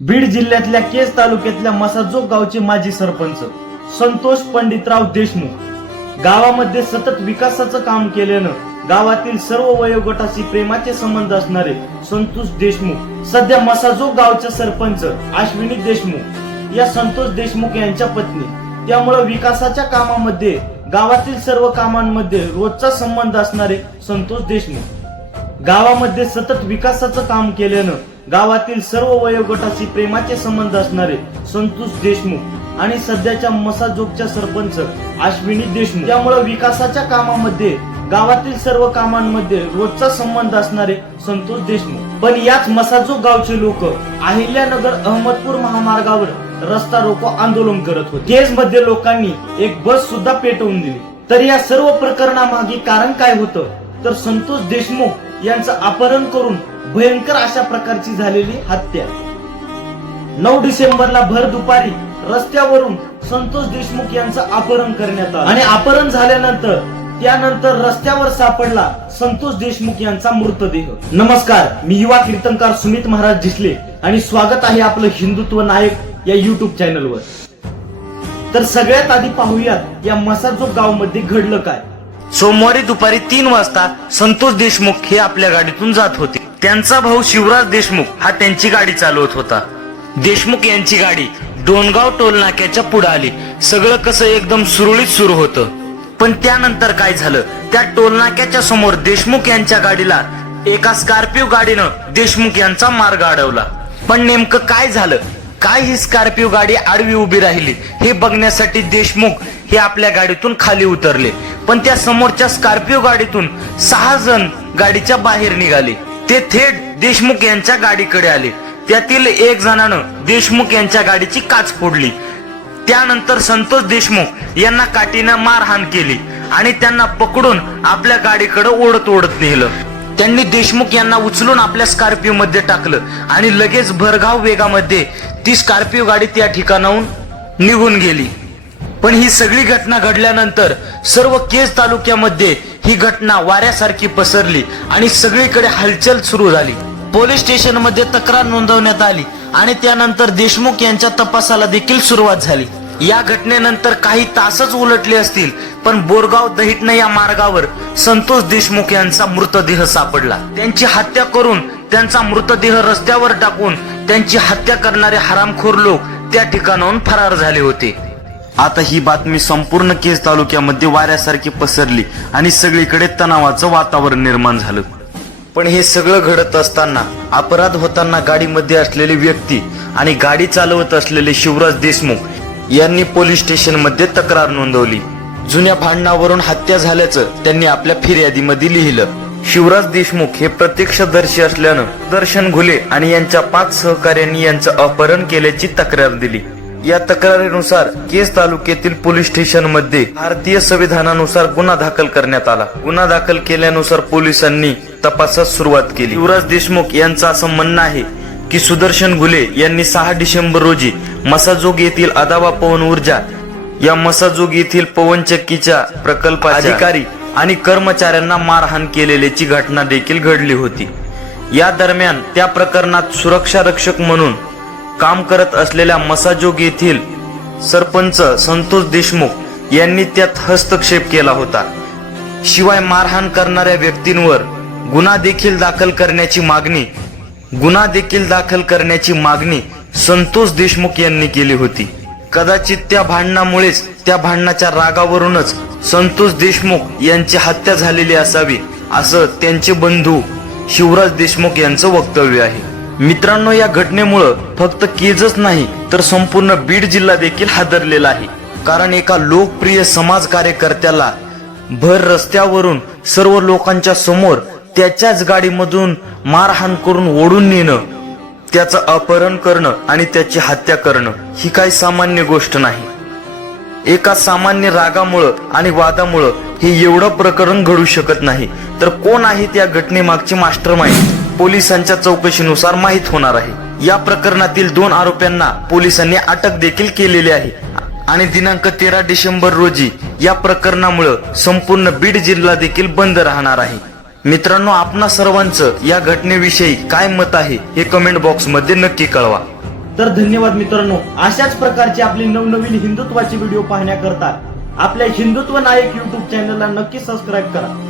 बीड जिल्ह्यातल्या केज तालुक्यातल्या मसाजोग गावचे माजी सरपंच संतोष पंडितराव देशमुख गावामध्ये सतत विकासाचं काम केल्यानं गावातील सर्व वयोगटाशी प्रेमाचे संबंध असणारे संतोष देशमुख सध्या मसाजोग गावचे सरपंच अश्विनी देशमुख या संतोष देशमुख यांच्या पत्नी. त्यामुळे विकासाच्या कामामध्ये गावातील सर्व कामांमध्ये रोजचा संबंध असणारे संतोष देशमुख. गावामध्ये सतत विकासाचं काम केल्यानं गावातील सर्व वयोगटाशी प्रेमाचे संबंध असणारे संतोष देशमुख आणि सध्याच्या मसाजोगच्या सरपंच अश्विनी देशमुख. त्यामुळे विकासाच्या कामामध्ये गावातील सर्व कामांमध्ये रोजचा संबंध असणारे संतोष देशमुख. पण याच मसाजोग गावचे लोक अहिल्यानगर अहमदपूर महामार्गावर रस्ता रोको आंदोलन करत होते. केजमध्ये लोकांनी एक बस सुद्धा पेटवून दिली. तर या सर्व प्रकरणामागे कारण काय होतं? तर संतोष देशमुख यांचं अपहरण करून भयंकर अशा प्रकारची झालेली हत्या. नऊ डिसेंबरला भर दुपारी रस्त्यावरून संतोष देशमुख यांचं अपहरण करण्यात आलं. आणि अपहरण झाल्यानंतर त्यानंतर रस्त्यावर सापडला संतोष देशमुख यांचा मृतदेह. नमस्कार मी युवा कीर्तनकार सुमित महाराज जिसले आणि स्वागत आहे आपलं हिंदुत्व नायक या युट्यूब चॅनलवर तर सगळ्यात आधी पाहूयात या मसाजोग गावमध्ये घडलं काय? सोमवारी दुपारी तीन वाजता संतोष देशमुख हे आपल्या गाडीतून जात होते. त्यांचा भाऊ शिवराज देशमुख हा त्यांची गाडी चालवत होता. देशमुख यांची गाडी डोनगाव टोल नाक्याच्या पुढे आली. सगळं कसं एकदम सुरळीत सुरू होतं. पण त्यानंतर काय झालं? त्या टोल नाक्याच्या समोर देशमुख यांच्या गाडीला एका स्कॉर्पिओ गाडीनं देशमुख यांचा मार्ग अडवला. पण नेमकं काय झालं? काय ही स्कॉर्पिओ गाडी आडवी उभी राहिली हे बघण्यासाठी देशमुख हे आपल्या गाडीतून खाली उतरले. पण त्या समोरच्या स्कॉर्पिओ गाडीतून सहा जण गाडीच्या बाहेर निघाले. ते थेट देशमुख यांच्या गाडीकडे आले. त्यातील एक जणानं देशमुख यांच्या गाडीची काच फोडली. त्यानंतर संतोष देशमुख यांना काठीनं मारहाण केली आणि त्यांना पकडून आपल्या गाडीकडे ओढत ओढत नेलं. त्यांनी देशमुख यांना उचलून आपल्या स्कॉर्पिओ मध्ये टाकलं. आणि लगेच भरघाव वेगामध्ये ती स्कॉर्पिओ गाडी त्या ठिकाणाहून निघून गेली. पण ही सगळी घटना घडल्यानंतर सर्व केज तालुक्यामध्ये ही घटना वाऱ्यासारखी पसरली आणि सगळीकडे हलचल सुरू झाली. पोलीस स्टेशनमध्ये तक्रार नोंदवण्यात आली आणि त्यानंतर देशमुख यांच्या तपासाला देखील सुरुवात झाली. या घटनेनंतर काही तासच उलटले असतील पण बोरगाव दहिटणे या मार्गावर संतोष देशमुख यांचा मृतदेह सापडला. त्यांची हत्या करून त्यांचा मृतदेह रस्त्यावर टाकून त्यांची हत्या करणारे हरामखोर लोक त्या ठिकाणाहून फरार झाले होते. आता ही बातमी संपूर्ण केस तालुक्यामध्ये वाऱ्यासारखी पसरली आणि सगळीकडे तणावाचं वातावरण निर्माण झालं. पण हे सगळं घडत असताना अपराध होताना गाडीमध्ये असलेली व्यक्ती आणि गाडी चालवत असलेले शिवराज देशमुख यांनी पोलीस स्टेशनमध्ये तक्रार नोंदवली. जुन्या भांडणावरून हत्या झाल्याचं त्यांनी आपल्या फिर्यादीमध्ये लिहिलं. शिवराज देशमुख हे प्रत्यक्षदर्शी असल्यानं दर्शन घुले आणि यांच्या पाच सहकार्यांनी यांचं अपहरण केल्याची तक्रार दिली. या तक्रारीनुसार केस तालुक्यातील पोलीस स्टेशनमध्ये भारतीय संविधानानुसार गुन्हा दाखल करण्यात आला. गुन्हा दाखल केल्यानुसार पोलिसांनी तपासास सुरुवात केली. युवराज देशमुख यांचं असं म्हणणं आहे की सुदर्शन घुले यांनी सहा डिसेंबर रोजी मसाजोग येथील अदावा पवन ऊर्जा या मसाजोग येथील पवनचक्कीच्या प्रकल्पाचे अधिकारी आणि कर्मचाऱ्यांना मारहाण केलेल्याची घटना देखील घडली होती. या दरम्यान त्या प्रकरणात सुरक्षा रक्षक म्हणून काम करत असलेल्या मसाजोग येथील सरपंच संतोष देशमुख यांनी त्यात हस्तक्षेप केला होता. शिवाय मारहाण करणाऱ्या व्यक्तींवर गुन्हा देखील दाखल करण्याची मागणी गुन्हा देखील दाखल करण्याची मागणी संतोष देशमुख यांनी केली होती. कदाचित त्या भांडणामुळेच त्या भांडणाच्या रागावरूनच संतोष देशमुख यांची हत्या झालेली असावी असं त्यांचे बंधू शिवराज देशमुख यांचं वक्तव्य आहे. मित्रांनो या घटनेमुळं फक्त केजच नाही तर संपूर्ण बीड जिल्हा देखील हादरलेला आहे. कारण एका लोकप्रिय समाज कार्यकर्त्याला भर रस्त्यावरून सर्व लोकांच्या समोर त्याच्याच गाडीमधून मारहाण करून ओढून नेणं त्याचं अपहरण करणं आणि त्याची हत्या करणं ही काही सामान्य गोष्ट नाही. एका सामान्य रागामुळं आणि वादामुळं हे एवढं प्रकरण घडू शकत नाही. तर कोण आहे त्या घटनेमागचे मास्टर माइंड पोलिसांच्या चौकशीनुसार माहीत होणार आहे. या प्रकरणातील दोन आरोप्यांना पोलिसांनी अटक देखील केलेली आहे. आणि दिनांक तेरा डिसेंबर रोजी या प्रकरणामुळं संपूर्ण बीड जिल्हा देखील बंद राहणार आहे. मित्रांनो आपणा सर्वांचं या घटनेविषयी काय मत आहे हे कमेंट बॉक्समध्ये नक्की कळवा. तर धन्यवाद मित्रांनो. अशाच प्रकारचे आपले नवनवीन हिंदुत्वाचे व्हिडिओ पाहण्याकरता आपल्या हिंदुत्व नायक युट्यूब चॅनलला नक्की सबस्क्राईब करा.